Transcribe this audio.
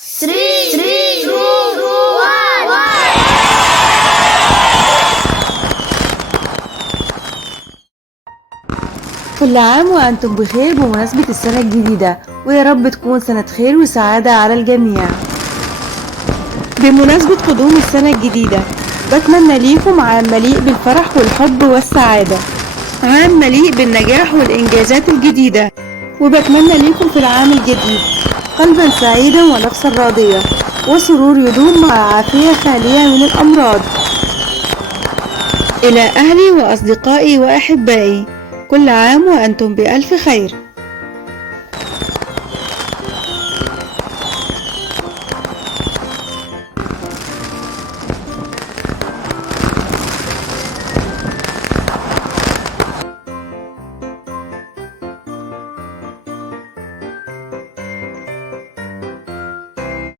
3 2 1. كل عام وأنتم بخير بمناسبة السنة الجديدة، ويا رب تكون سنة خير وسعادة على الجميع. بمناسبة قدوم السنة الجديدة بتمنى ليكم عام مليء بالفرح والحب والسعادة، عام مليء بالنجاح والإنجازات الجديدة، وبتمنى ليكم في العام الجديد قلبا سعيدا ونفسا راضية وسرور يدوم مع عافية خالية من الأمراض. إلى أهلي وأصدقائي وأحبائي، كل عام وأنتم بألف خير.